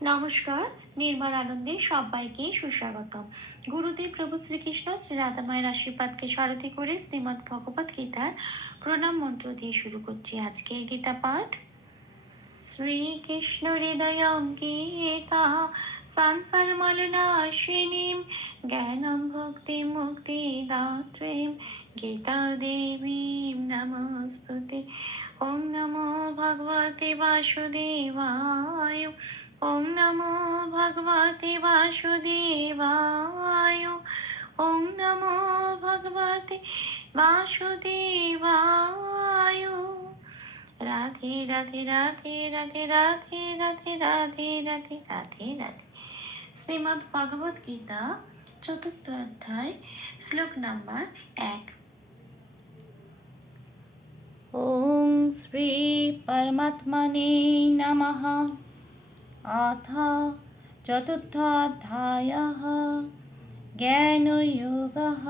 নমস্কার, নির্মল আনন্দে সবাইকে সুস্বাগতম। গুরুদেব প্রভু শ্রীকৃষ্ণ শ্রী রাধামায়ের আশীর্বাদকে সারথি করে শ্রীমৎ ভগবত গীতার প্রণাম মন্ত্র দিয়ে শুরু করছি আজকের গীতা পাঠ। শ্রীকৃষ্ণ হৃদয় গীতা সংসার মলনাশিনীম, জ্ঞানম ভক্তি মুক্তি দাত্রীম গীতা দেবীম নমস্তুতে। ওম নমো ভগবতে বাসুদেবায়। ওম নমো ভগবতে বাসুদেবায় ওম নমো ভগবতে বাসুদেবায় রাধে রাধে রাধে রাধে রাধে রাধে রাধে রাধে রাধে রাধে শ্রীমদ্ ভগবত গীতা চতুর্থ অধ্যায় শ্লোক নাম্বার এক ॐ श्री परमात्मने नमः आथा चतुर्थाध्यायः ज्ञानयोगः।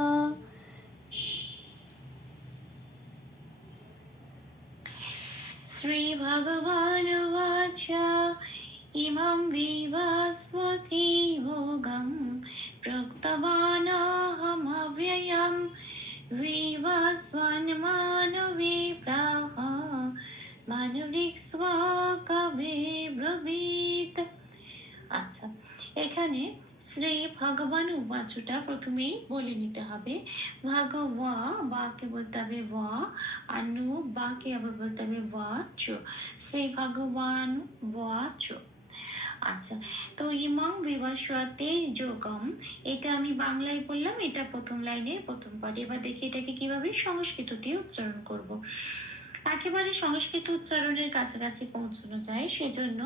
श्रीभगवानुवाच इमं विवस्वति भोगं प्रोक्तवानाहमव्ययं विवस्वन्मानवे प्राह ব্রবীত আচ্ছা এখানে শ্রী ভগবান উবাচটা প্রথমেই বলে নিতে হবে। ভগবা বাকে বলতে হবে ওয়া আর নু বাকে আবার বলতে হবে ওয়াচ শ্রী ভগবান ওয়াচ আচ্ছা তো ইমং বিভাসতে যোগম, এটা আমি বাংলায় বললাম, এটা প্রথম লাইনে, প্রথম পাঠে। এবার দেখি এটাকে কীভাবে সংস্কৃততে উচ্চারণ করব। একেবারে সংস্কৃত উচ্চারণের কাছাকাছি পৌঁছানো যায় সেজন্য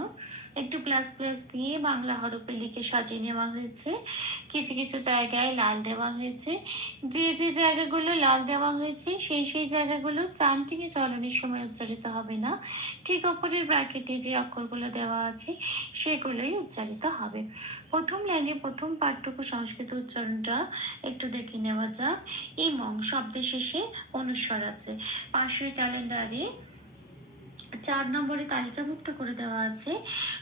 একটু প্লাস প্লাস দিয়ে বাংলা হরফে লিখে সাজিয়ে নেওয়া হয়েছে। কিছু কিছু জায়গায় লাল দেওয়া হয়েছে। যে যে জায়গাগুলো লাল দেওয়া হয়েছে, সেই সেই জায়গাগুলো চান থেকে চলনের সময় উচ্চারিত হবে না। ঠিক ওপরের ব্র্যাকেটে যে অক্ষরগুলো দেওয়া আছে, সেগুলোই উচ্চারিত হবে। প্রথম লাইনে প্রথম পাঠটুকু সংস্কৃত উচ্চারণটা একটু দেখে নেওয়া যাক। ইমং শব্দের শেষে অনুস্বর আছে। পাশের ক্যালেন্ডারে চার নম্বরে তালিকাভুক্ত করে দেওয়া আছে,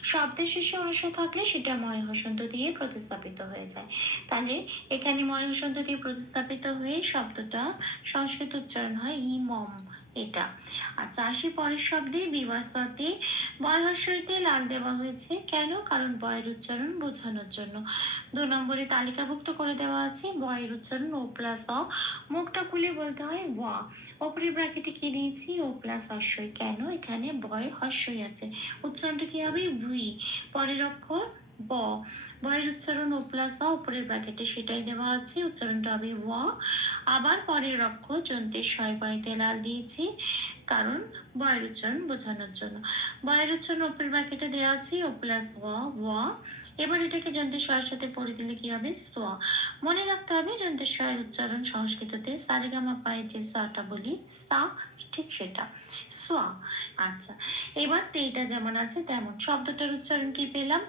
শব্দের শেষে অংশ থাকলে সেটা ময় হসন্ত দিয়ে প্রতিস্থাপিত হয়ে যায়। তাহলে এখানে ময় হসন্ত দিয়ে প্রতিস্থাপিত হয়ে শব্দটা সংস্কৃত উচ্চারণ হয় ইমম। এটা। আর চাষি পরের শব্দে বিবাসতে বয় হর্ষইতে লাল দেওয়া হয়েছে। কেন? কারণ বয়ের উচ্চারণ বোঝানোর জন্য। দু নম্বরে তালিকাভুক্ত করে দেওয়া আছে, বয়ের উচ্চারণ ও প্লাস অ। মুখটা খুলে বলতে হয় ওয়া ওপরের ব্র্যাকেটে কি দিয়েছি? ও প্লাস হর্ষই কেন? এখানে বয় হর্ষই আছে। উচ্চারণটা কি হবে? ভুই। পরের অক্ষর ব। বয়ের উচ্চারণ ও প্লাস বা উপরের ব্র্যাকেটে সেটাই দেওয়া আছে। উচ্চারণটা হবে ও। আবার পরের অক্ষর যন্ত্রের ছয় বয়তে লাল দিয়েছি, কারণ বয়ের উচ্চারণ বোঝানোর জন্য। বয়ের উচ্চারণ উপরের ব্র্যাকেটে দেওয়া আছে ও প্লাস ওয়া ওয়া এবার এটাকে যন্ত্রের স্বরের সাথে পড়ে দিলে কি হবে? সোয়া মনে রাখতে হবে যন্ত্রের স্বরের উচ্চারণ সংস্কৃততে সারেগামা পায়ে যে সাটা বলি সা ঠিক সেটা। সোয়া আচ্ছা এবার তেইটা যেমন আছে তেমন। শব্দটার উচ্চারণ কি পেলাম?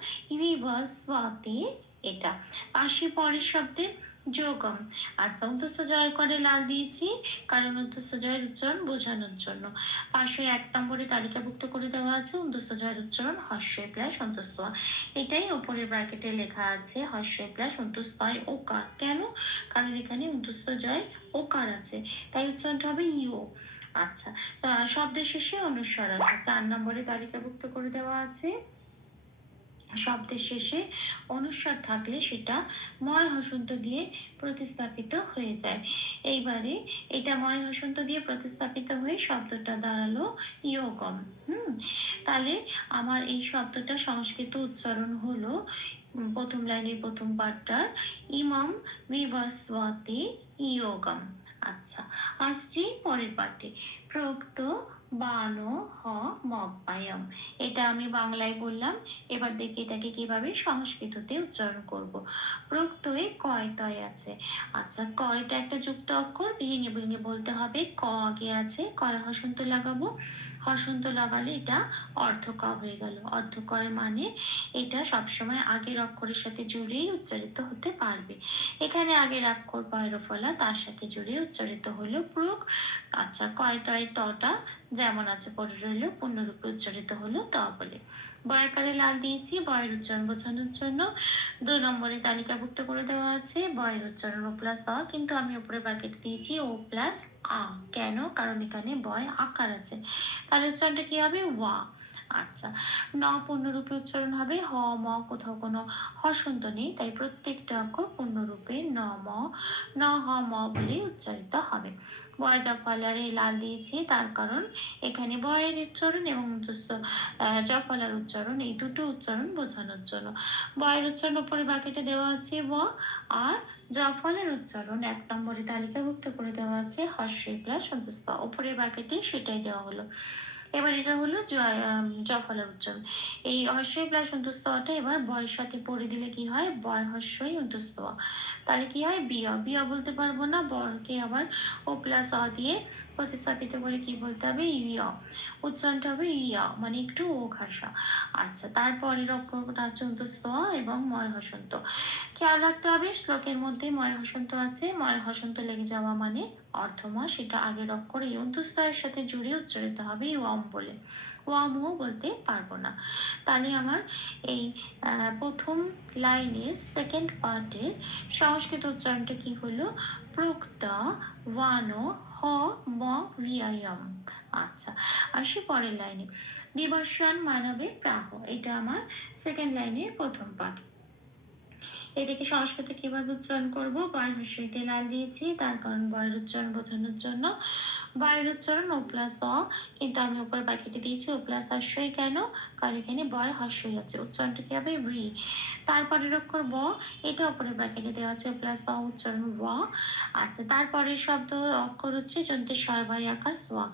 ওয়াজ সোয়াতে এটা। পাশে পরের শব্দে যোগম। আচ্ছা অন্তস্থ জয় করে লাল দিয়েছি, কারণ অন্তস্থ জয়ের উচ্চারণ বোঝানোর জন্য। পাশে এক নম্বরে তালিকাভুক্ত করে দেওয়া আছে অন্তস্থ জয়ের উচ্চারণ হর্ষে প্লাস অন্তস্থ এটাই ওপরের ব্র্যাকেটে লেখা আছে হর্ষে প্লাস অন্তস্থ ওকার। কেন? কারণ এখানে অন্তস্থ জয় ওকার আছে। তাই উচ্চারণটা হবে ইও। আচ্ছা শব্দের শেষে অনুস্বর আছে চার নম্বরে তালিকাভুক্ত করে দেওয়া আছে শব্দের শেষে অনুস্বার থাকলে সেটা ময় হসন্ত দিয়ে প্রতিস্থাপিত হয়ে যায়। এইবারে এটা ময় হসন্ত দিয়ে প্রতিস্থাপিত হয়ে শব্দটা দাঁড়াল ইয়োগম। হুম? তাহলে আমার এই শব্দটা সংস্কৃত উচ্চারণ হলো প্রথম লাইনের প্রথম পাঠটার ইমাম বিবাসওয়াতে ইয়োগম। আচ্ছা আসছি পরের পাঠে। প্রোক্ত বানো হ মব্বায়ম এটা আমি বাংলায় বললাম, এবার দেখি এটাকে কীভাবে সংস্কৃততে উচ্চারণ করব। প্রত্যয়ে কয় তয় আছে। আচ্ছা কয়টা একটা যুক্ত অক্ষর? ভেঙে ভেঙে বলতে হবে, ক আগে আছে কয় হসন্ত লাগাবো হসন্ত লাগালে এটা অর্ধ ক হয়ে গেল। অর্ধ কয় মানে এটা সবসময় আগের অক্ষরের সাথে জুড়েই উচ্চারিত হতে পারবে। এখানে আগের অক্ষর পয়রফলা, তার সাথে জুড়ে উচ্চারিত হলো প্রয়োগ আচ্ছা কয়, তয় তটা যেমন আছে, পরে রইল পূর্ণরূপে উচ্চারিত হলো ত বলে। বয়াকারে লাল দিয়েছি বয়ের উচ্চারণ বোঝানোর জন্য। দু নম্বরে তালিকাভুক্ত করে দেওয়া আছে, বয়ের উচ্চারণ ও প্লাস অ কিন্তু আমি উপরে ব্র্যাকেট দিয়েছি, ও প্লাস আ। কেন? কারণ এখানে বয় আকার আছে। তাহলে উচ্চারণটা কি হবে? ওয়া। আচ্ছা ন পূর্ণরূপে উচ্চারণ হবে হ, ম কোথাও কোনো হসন্ত নেই, তাই প্রত্যেকটা অক্ষর পূর্ণরূপে ন, ম, ন, হ, ম বলে উচ্চারিত হবে। বয় যা ফলারে লাল দিয়েছি, তার কারণ এখানে বয়ের উচ্চারণ এবং জফলার উচ্চারণ, এই দুটো উচ্চারণ বোঝানোর জন্য। বয়ের উচ্চারণ উপরে বাকিটা দেওয়া আছে ব, আর জফলের উচ্চারণ এক নম্বরে তালিকাভুক্ত করে দেওয়া আছে হর্ষই প্লাস সন্তুষ্ট উপরের বাকিটি সেটাই দেওয়া হলো। এবার এটা হলো জফলের উচ্চারণ এই হর্ষই প্লাস অন্তস্থ এবার বয়ের সাথে পড়ে দিলে কি হয়? বয় হর্ষই অন্তস্থ তাহলে কি হয়? বিয়া। বিয়া বলতে পারব না, বরকে আবার ও প্লাস অ দিয়ে প্রতিস্থাপিত করে কি বলতে হবে? ইয়া। উচ্চারণটা হবে ইয়া মানে একটু ও ঘাসা। আচ্ছা তারপরের অক্ষরটা আছে অন্তস্থ এবং ময় হসন্ত খেয়াল রাখতে হবে, শ্লোকের মধ্যে ময় হসন্ত আছে। ময় হসন্ত লেগে যাওয়া মানে অর্থময় সেটা আগের অক্ষর এই অন্তস্তয়ের সাথে জুড়ে উচ্চারিত হবে। ওয়াম বলে। ওয়ামও বলতে পারব না। তাহলে আমার এই প্রথম লাইনের সেকেন্ড পার্টের সংস্কৃত উচ্চারণটা কি হলো? ওয়ানো, হ, ম আচ্ছা আসি পরের লাইনে। বিবর্ষণ মানবে প্রাহ। এটা আমার সেকেন্ড লাইনের প্রথম পার্ট এটাকে সংস্কৃত কীভাবে উচ্চারণ করব? বয় হস্যইতে লাল দিয়েছি। তার কারণ বয়ের উচ্চারণ বোঝানোর জন্য। বয়ের উচ্চারণ ও প্লাস অ কিন্তু আমি উপর বাকিটি দিয়েছি, ও প্লাস হস্যই কেন? কারণ এখানে বয় হস্যই আছে উচ্চারণটা কি হবে? ভি তারপরের অক্ষর ব, এটা উপরে ব্র্যাকেটে দেওয়া আছে, ও প্লাস অ উচ্চারণ ব। আচ্ছা তারপরের শব্দ অক্ষর হচ্ছে যন্ত্রে ছয় বয়, আকার সোয়া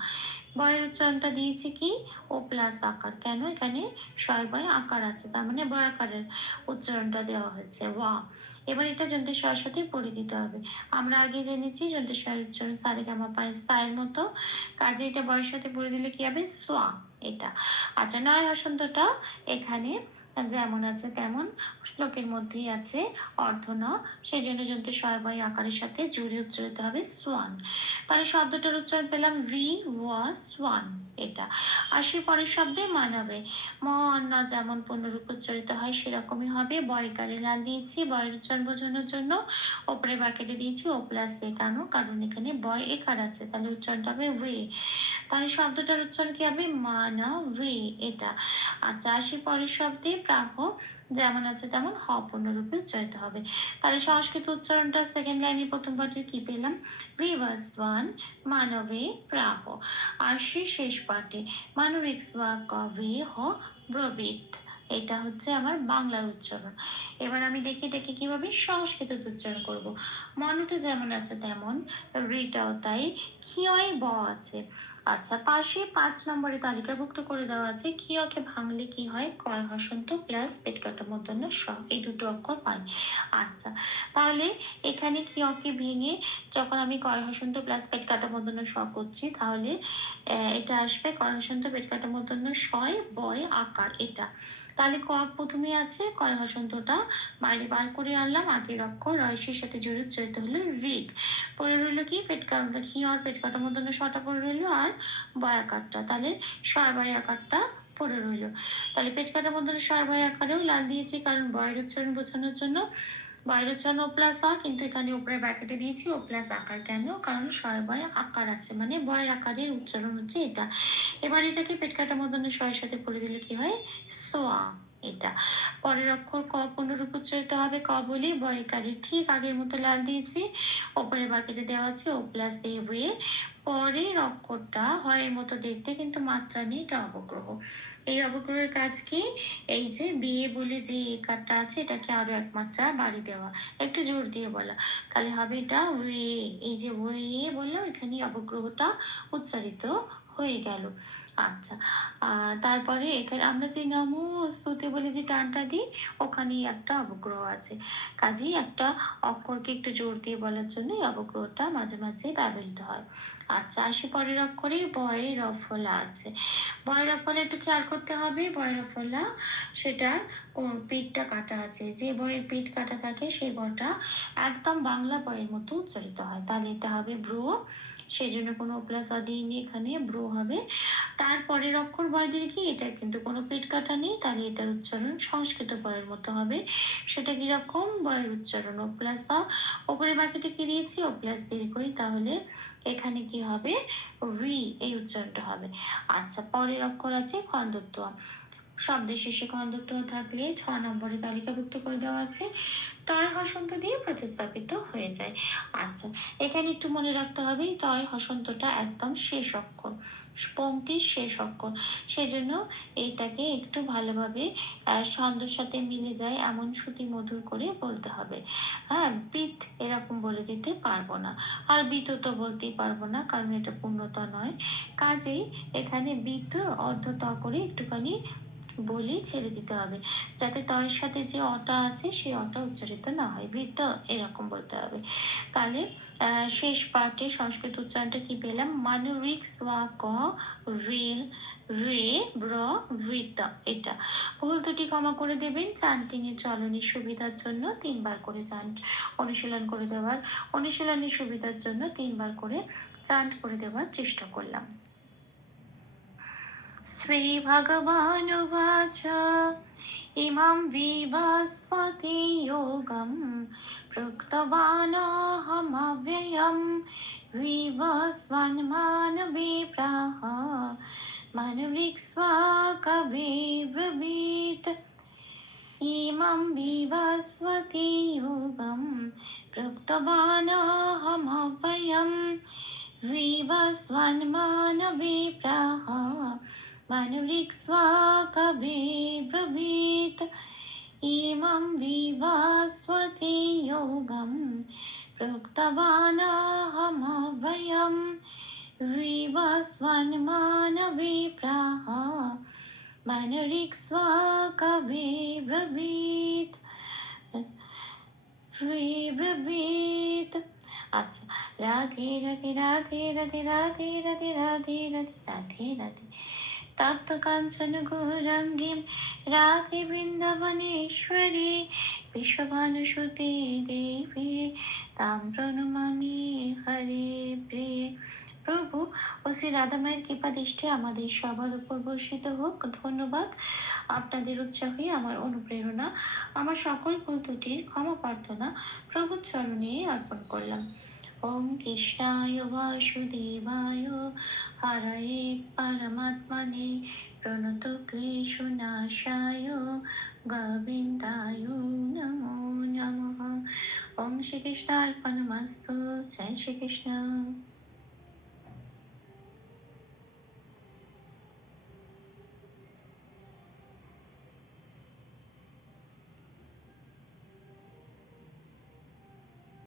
বয়ের উচ্চারণটা দিয়েছি কি? ও প্লাস আকার। কেন? এখানে ছয় বয়, আকার আছে। তার মানে বয় আকারের উচ্চারণটা দেওয়া হয়েছে ওয়া এবার এটা যন্ত্রের স্বয়ের সাথে পড়ে দিতে হবে। আমরা আগে জেনেছি যন্ত্রের স্বয়ের উচ্চারণ সারে গামা পায় সায়ের মতো। কাজে এটা বয়ের সাথে পড়ে দিলে কি হবে? সোয়া। এটা। আচ্ছা নয় অসন্তটা এখানে যেমন আছে তেমন। শ্লোকের মধ্যেই আছে অর্থ ন সেই জন্য যন্ত্র সয়বাই আকারের সাথে জুড়ে উচ্চারিত হবে সোয়ান তাহলে শব্দটার উচ্চারণ পেলাম ভি ওয়া সোয়ান এটা। আসি পরের শব্দে মানাবে। ম অন্য যেমন পূর্ণরূপ উচ্চারিত হয়, সেরকমই হবে। বয়কারে লাল দিয়েছি বয়ের উচ্চারণ বোঝানোর জন্য ওপরে বাকেটে দিয়েছি, ও প্লাস এ কেন? কারণ এখানে বয় একার আছে? তাহলে উচ্চারণটা হবে ওয়ে তাহলে শব্দটার উচ্চারণ কি হবে? মানা ওয়ে এটা। আচ্ছা আসি পরের শব্দে প্রাহ যেমন আছে তেমন হ পূর্ণরূপে উচ্চারিত হবে। তাহলে সংস্কৃত উচ্চারণটা সেকেন্ড লাইনে প্রথম পাঠে কি পেলাম? রিভার্স ওয়ান মানবে প্রাহ। আর সে শেষ পাঠে, মানবিক কবে হ ব্রবিত। এটা হচ্ছে আমার বাংলা উচ্চারণ। এবার আমি দেখি এটাকে কীভাবে সংস্কৃত উচ্চারণ করব। মনটা যেমন আছে তেমন রিটাও তাই খিয়ই ব আছে। আচ্ছা পাশে পাঁচ নম্বরে তালিকাভুক্ত করে দেওয়া আছে কিয়কে ভাঙলে কি হয়? কয় হসন্ত প্লাস পেট কাটা মতন স এই দুটো অক্ষর পাই আচ্ছা তাহলে এখানে কিয়কে ভেঙে যখন আমি কয় হসন্ত প্লাস পেট কাটা মতন স করছি, তাহলে এটা আসবে কয় হসন্ত পেট কাটা মতন সয়, বয়, আকার, এটা। তাহলে ক প্রথমে আছে, কয় হসন্তটা বাইরে বার করে আনলাম, আগের অক্ষর, রয়সের সাথে জুড়ে উচ্চারিত হলো রিক পরে রইল কি পেট কাটা হি আর পেট কাটা মতন সটা পরে রইল, আর বয় আকারটা, তাহলে ছয় বয় আকারটা পড়ে রইল। তাহলে পেট কাটা মধ্যে ছয় বয় আকারেও লাল দিয়েছি, কারণ বয়ের উচ্চারণ বোঝানোর জন্য। বয়ের উচ্চারণ ও প্লাস আ কিন্তু এখানে উপরে ব্যাকেটে দিয়েছি, ও প্লাস আকার কেন? কারণ ছয় বয় আকার আছে মানে বয়ের আকারের উচ্চারণ হচ্ছে এটা। এবার এটাকে পেট কাটার মধ্যে সয়ের সাথে পড়ে দিলে কি হয়? সোয়া এটা। পরের অক্ষর ক পুনরূপ উচ্চারিত হবে, ক বলি? বয়কারী ঠিক আগের মতো লাল দিয়েছি। ওপরে বাকিতে দেওয়া আছে, ও প্লাস এ হয়ে পরের অক্ষরটা হয়ের মতো দেখতে, কিন্তু মাত্রা নেই, এটা অবগ্রহ। এই অবগ্রহের কাজ কি? এই যে বিয়ে বলে যে কারটা আছে, এটাকে আরও এক মাত্রা বাড়ি দেওয়া। একটু জোর দিয়ে বলা। তাহলে হবে এটা ওয়ে এই যে ওয়ে বললাম এখানে অবগ্রহটা উচ্চারিত হয়ে গেল। আচ্ছা তারপরে এখানে আমরা যে নমো স্তুতি বলে যে টানটা দিই, ওখানেই একটা অবগ্রহ আছে। কাজেই একটা অক্ষরকে একটু জোর দিয়ে বলার জন্য এই অবগ্রহটা মাঝে মাঝে ব্যবহৃত হয়। আচ্ছা আসি পরের অক্ষরে বয়ের রফলা আছে। বয়ের রফলা একটু খেয়াল করতে হবে বয়ের রফলা সেটা পিঠটা কাটা আছে। যে বইয়ের পিঠ কাটা থাকে, সেই বইটা একদম বাংলা বইয়ের মতো উচ্চারিত হয়। তাহলে এটা হবে ব্রু সেই জন্য কোনো প্লাস দিইনি এখানে ব্রো হবে। তারপরের অক্ষর বয় কি? এটা কিন্তু কোনো পেট কাটা নেই, তাহলে এটার উচ্চারণ সংস্কৃত বয়ের মতো হবে। সেটা কীরকম? বয়ের উচ্চারণ ও প্লাস বা। ওপরে বাকিটা কি দিয়েছি? ও প্লাস দীর্ঘই তাহলে এখানে কি হবে? রি এই উচ্চারণটা হবে। আচ্ছা পরের অক্ষর আছে খন্দত্ব শব্দের শেষে খন্দত্ব থাকলে ছ নম্বরে তালিকাভুক্ত করে দেওয়া আছে। তয় হসন্ত দিয়ে প্রতিস্থাপিত হয়ে যায়। আচ্ছা এখানে একটু মনে রাখতে হবে, তয় হসন্তটা একদম শেষ অক্ষর, পঙ্ক্তির শেষ অক্ষর। সেজন্য এইটাকে একটু ভালোভাবে ছন্দের সাথে মিলে যায়, এমন শ্রুতি মধুর করে বলতে হবে। হ্যাঁ বিত এরকম বলে দিতে পারব না। আর বিত তো বলতেই পারব না, কারণ এটা পূর্ণতা নয়। কাজেই এখানে বিত অর্ধ ত করে একটুখানি বলি ছেড়ে দিতে হবে। যাতে তয়ের সাথে যে অটা আছে, সেই অটা উচ্চারিত না হয়। বৃত্ত এরকম বলতে হবে। তাহলে শেষ পাঠে সংস্কৃত উচ্চারণটা কি পেলাম? মানুরিক স্বা ক রে রে, ব্র বৃত্ত এটা। ভুল দুটি ক্ষমা করে দেবেন। চান্টিনের চলনের সুবিধার জন্য তিনবার করে চান্ট অনুশীলন করে দেওয়ার। অনুশীলনের সুবিধার জন্য তিনবার করে চান্ট করে দেওয়ার চেষ্টা করলাম। श्रीभगवानुवाच। इमं विवस्वति योगं प्रोक्तवानहमव्ययं। विवस्वन्मानविप्राह मनुरिक्ष्वा कविब्रवीत् इमं विवस्वति योगं प्रोक्तवानहमव्ययं। विवस्वन्मानविप्राह मनुलिक्ष्वा कवे ब्रवीत् इमं विवास्वति योगं प्रोक्तवानाहमभयं। विवास्वन्मानविप्राः मनुरिक्ष्वा कवे ब्रवीत् ब्रवीत् अच्छा राधे राधे राधे राधे राधे राधे राधे राधे राधे। তপ্ত কাঞ্চন গৌরাঙ্গীম রাধে বৃন্দাবনেশ্বরী বিশ্বভানুসুতে দেবী তাম প্রণমামি হরে প্রিয়ে প্রভু ও শ্রী রাধামায়ের কৃপা দৃষ্টি আমাদের সবার উপর বর্ষিত হোক। ধন্যবাদ। আপনাদের উৎসাহই আমার অনুপ্রেরণা, আমার সকল ভুল ত্রুটির ক্ষমা প্রার্থনা প্রভুর চরণে অর্পণ করলাম। ওম কৃষ্ণায় বাসুদেবায় হরয়ে পরমাত্মনে প্রণত ক্লেশনাশায় গোবিন্দায় নমো নমঃ ওম শ্রীকৃষ্ণার্পণমস্তু জয় শ্রীকৃষ্ণ